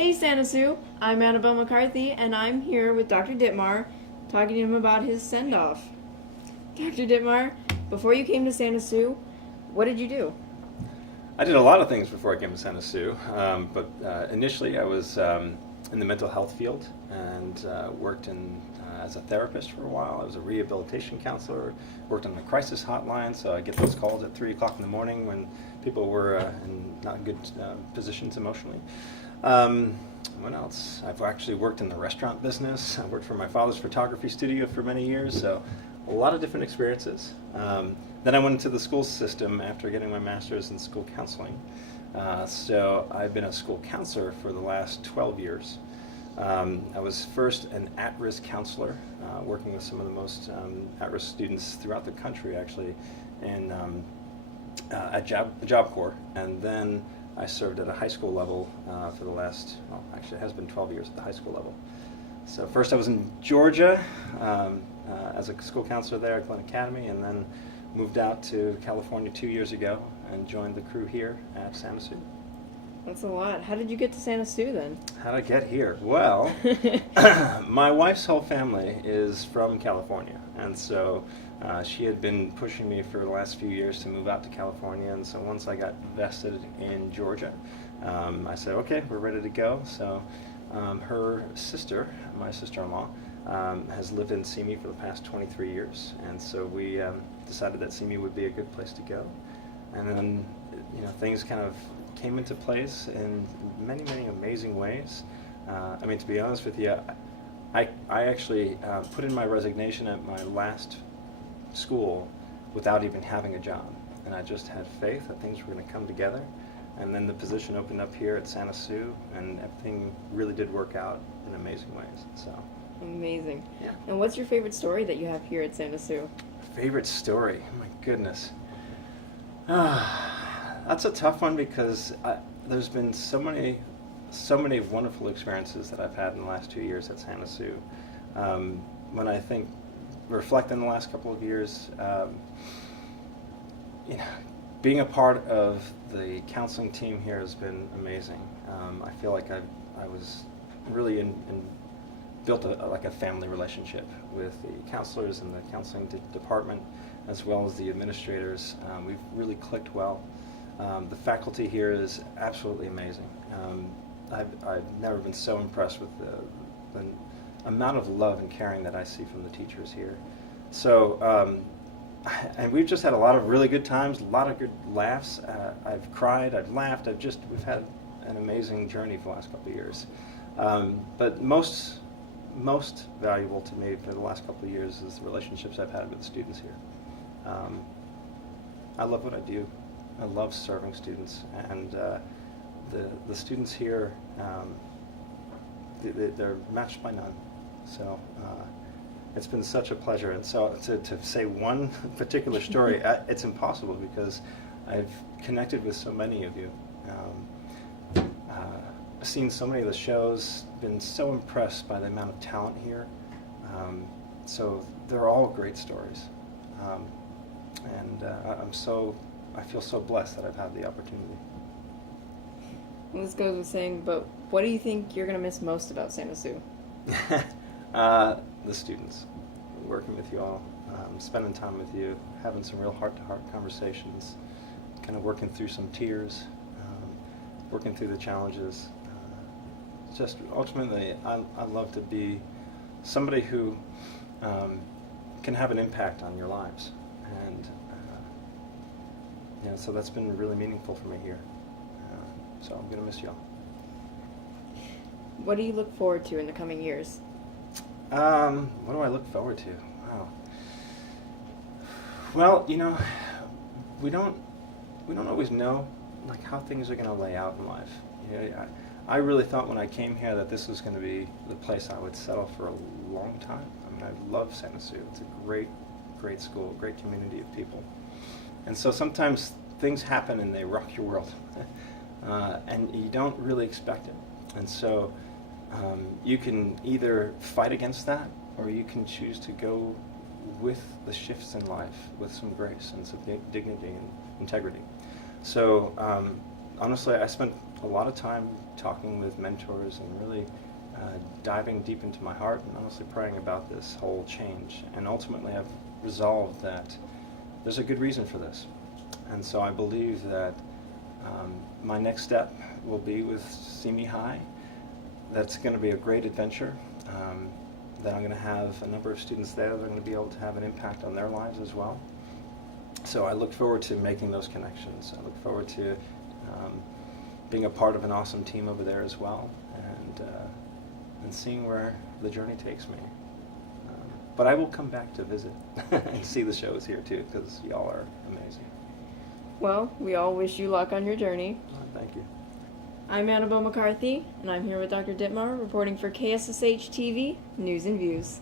Hey Santa Sue, I'm Annabelle McCarthy, and I'm here with Dr. Ditmar, talking to him about his send-off. Dr. Ditmar, before you came to Santa Sue, what did you do? I did a lot of things before I came to Santa Sue, but initially I was in the mental health field and worked as a therapist for a while. I was a rehabilitation counselor, worked on the crisis hotline, so I get those calls at 3 o'clock in the morning when people were in not good positions emotionally. What else? I've actually worked in the restaurant business. I worked for my father's photography studio for many years, so a lot of different experiences. Then I went into the school system after getting my master's in school counseling. So I've been a school counselor for the last 12 years. I was first an at-risk counselor, working with some of the most at-risk students throughout the country, actually, in at Job Corps, and then I served at a high school level for the last, well, actually it has been 12 years at the high school level. So first I was in Georgia as a school counselor there at Glen Academy, and then moved out to California 2 years ago and joined the crew here at Santa Sue. That's a lot. How did you get to Santa Sue then? How did I get here? Well, my wife's whole family is from California, and so she had been pushing me for the last few years to move out to California, and so once I got vested in Georgia, I said, okay, we're ready to go. So her sister, my sister-in-law, has lived in Simi for the past 23 years, and so we decided that Simi would be a good place to go. And then, things kind of came into place in many, many amazing ways. I mean, to be honest with you, I actually put in my resignation at my last school without even having a job, and I just had faith that things were going to come together. And then the position opened up here at Santa Sue, and everything really did work out in amazing ways. So Amazing. yeah. And what's your favorite story that you have here at Santa Sue? Favorite story? Oh my goodness. That's a tough one because there's been so many wonderful experiences that I've had in the last 2 years at Santa Sue. When I reflect on the last couple of years, being a part of the counseling team here has been amazing. I feel like I was really built a family relationship with the counselors and the counseling department, as well as the administrators. We've really clicked well. The faculty here is absolutely amazing. I've never been so impressed with the amount of love and caring that I see from the teachers here. So, and we've just had a lot of really good times, a lot of good laughs. I've cried, I've laughed, we've had an amazing journey for the last couple of years. But most valuable to me for the last couple of years is the relationships I've had with the students here. I love what I do. I love serving students, and the students here, they're matched by none. So it's been such a pleasure. And so to say one particular story, it's impossible because I've connected with so many of you. Seen so many of the shows, been so impressed by the amount of talent here. So they're all great stories. And I feel so blessed that I've had the opportunity. Well, this goes with saying, but what do you think you're going to miss most about Santa Sue? The students, working with you all, spending time with you, having some real heart-to-heart conversations, kind of working through some tears, working through the challenges. Just ultimately, I love to be somebody who can have an impact on your lives, and so that's been really meaningful for me here. So I'm gonna miss y'all. What do you look forward to in the coming years? What do I look forward to? Wow. Well, we don't always know how things are going to lay out in life. I really thought when I came here that this was going to be the place I would settle for a long time. I mean, I love Santa Sue. It's a great school, great community of people. And so sometimes things happen and they rock your world, and you don't really expect it. And so you can either fight against that, or you can choose to go with the shifts in life with some grace and some dignity and integrity. So honestly, I spent a lot of time talking with mentors and really diving deep into my heart and honestly praying about this whole change. And ultimately I've resolved that there's a good reason for this. And so I believe that my next step will be with Simi High. That's going to be a great adventure. That I'm going to have a number of students there that are going to be able to have an impact on their lives as well. So I look forward to making those connections. I look forward to being a part of an awesome team over there as well, and seeing where the journey takes me. But I will come back to visit and see the shows here too, because y'all are amazing. Well, we all wish you luck on your journey. Thank you. I'm Annabelle McCarthy, and I'm here with Dr. Dittmar, reporting for KSSH TV News and Views.